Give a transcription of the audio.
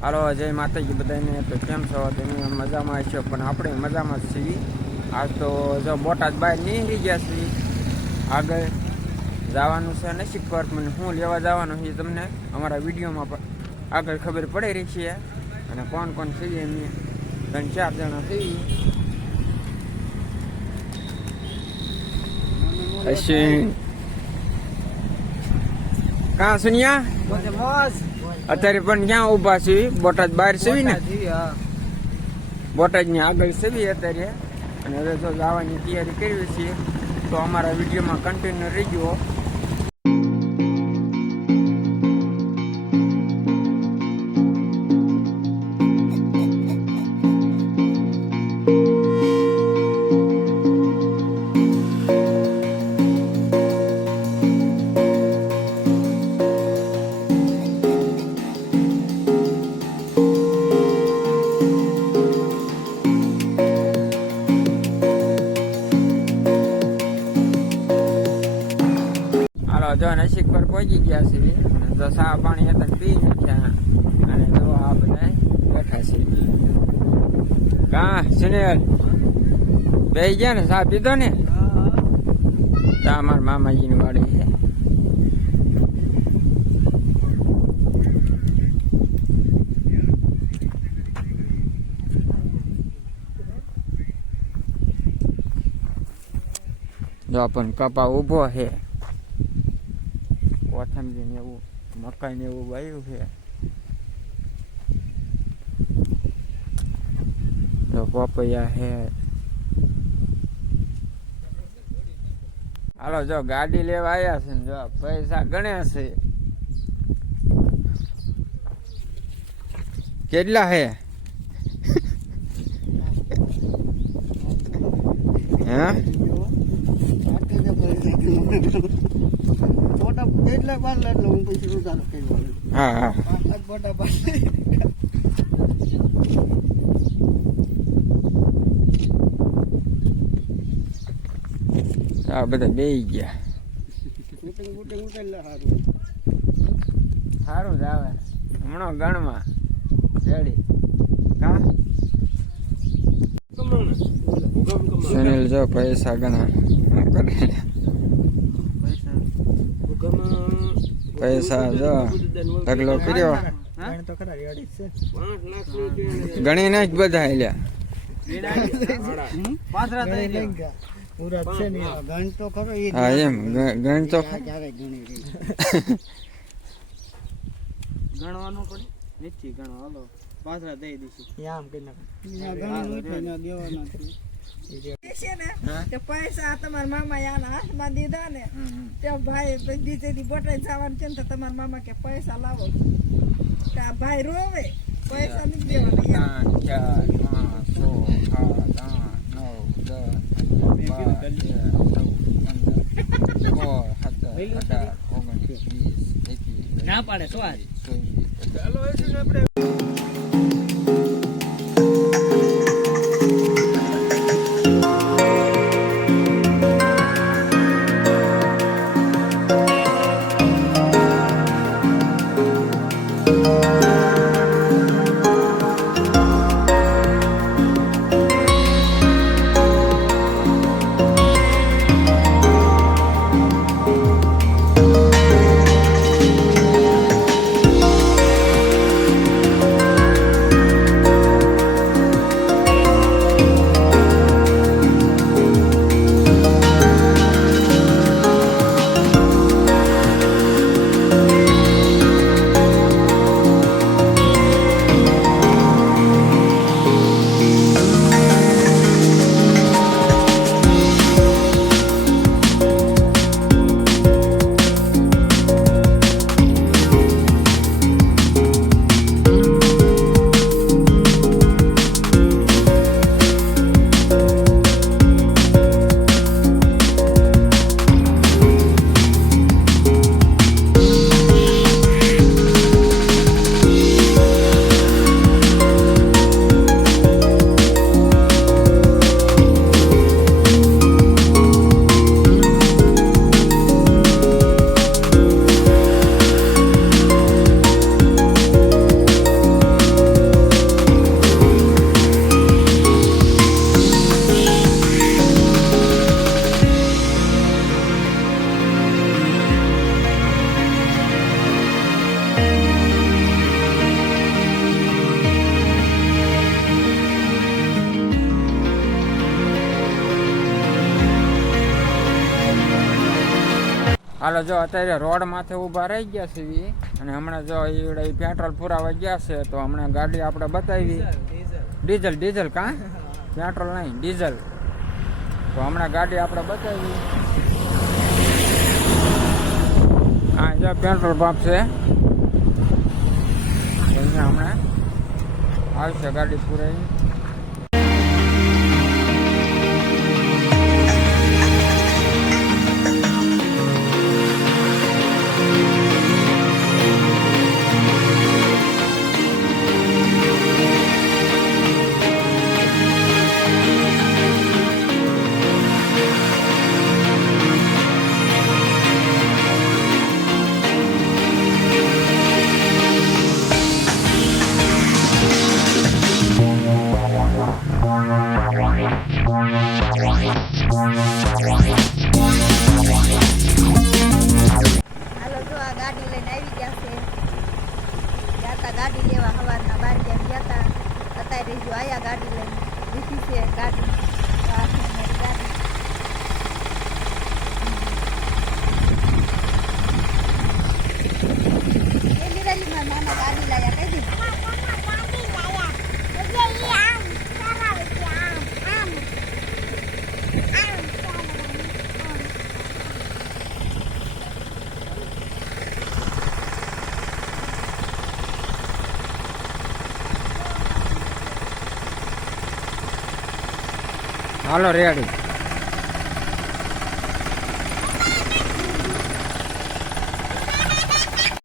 હાલો જય માતાજી બધાને. તો કેમ છો તમે? મજામાં છો? પણ આપણે મજામાં જ છીએ. આજ તો જો બોટાદ બહાર નીકળી ગયા છીએ. આગળ જવાનું છે નસીબ પર, મને શું લેવા જવાનું છે તમને અમારા વિડીયોમાં પણ આગળ ખબર પડી રહી છે. અને કોણ કોણ છીએ એમ 3-4 જણા છીએ. અશ્વિન કાં સુનિયા અત્યારે પણ ક્યાં ઊભા છે? બોટાદ બહાર છે ને, બોટાદની આગળ છે અત્યારે. અને હવે જો જવાની તૈયારી કરવી છીએ. તો અમારા વિડીયોમાં કન્ટિન્યુ રહેજો. જો નસીબ પર પહોંચી ગયા છે. અને જો ચા પાણી હતા પી નાખ્યા. અને જો આ બધા બેઠા છે. કા સુનિલ બે ગયા ને ચા પીધો ને? ચા અમારા મામાજીની વાડી છે. જો પણ કપા ઉભો છે. કોથમરી ને એવું મકાઈ ને એવું વાવ્યું છે. જો પપૈયા છે. હાલો જો ગાડી લેવા આવ્યા છે ને જો પૈસા ગણ્યા છે. કેટલા છે? હા હા આ બધા બેસી ગયા. સારું જ આવે હમણાં ગણમાં રેડી. કા સુનિલ જો પૈસા ગણા પૈસા જો ઢગલો કર્યો. ગણી નાખ બધા લ્યા. હા એમ ગણ તો ગણવાનું પડે નથી ગણવા. હાલો પાછળ દઈ દઈશું. પૈસા તમારા મામા યાના હાથમાં દીધા ને ત્યાં ભાઈ દીધેથી બોટાઈ જવાનું છે ને તો તમારા મામા કે પૈસા લાવો. ત્યાં ભાઈ રોવે પૈસા નથી દેવાના. 4 5 6 7 8 9 10 11 12 13 14 15 16 17 18 19 20 21 ના પાડે 16. ચાલો આપણે હાલો જો અત્યારે રોડ માથે ઊભા રહી ગયા છીએ અને હમણાં જો ઈવડે પેટ્રોલ પુરાવા ગયા છે તો હમણાં ગાડી આપણે બતાવી ડીઝલ કાં પેટ્રોલ નહીં ડીઝલ તો હમણાં ગાડી આપણે બતાવી હા જો પેટ્રોલ પંપ છે અહીંયા હમણાં આવશે ગાડી પુરાઈ હાલો જો આ ગાડી લઈને આવી ગયા છે ગયા ગાડી લેવા સવારના 12 જેમ ગયા હતા અત્યારે જો આયા ગાડી લઈને લીધી છે ગાડી તો આ છે મારી ગાડી એ નિરાલી મામા ગાડી લાયા કઈ દી હાલો રેડી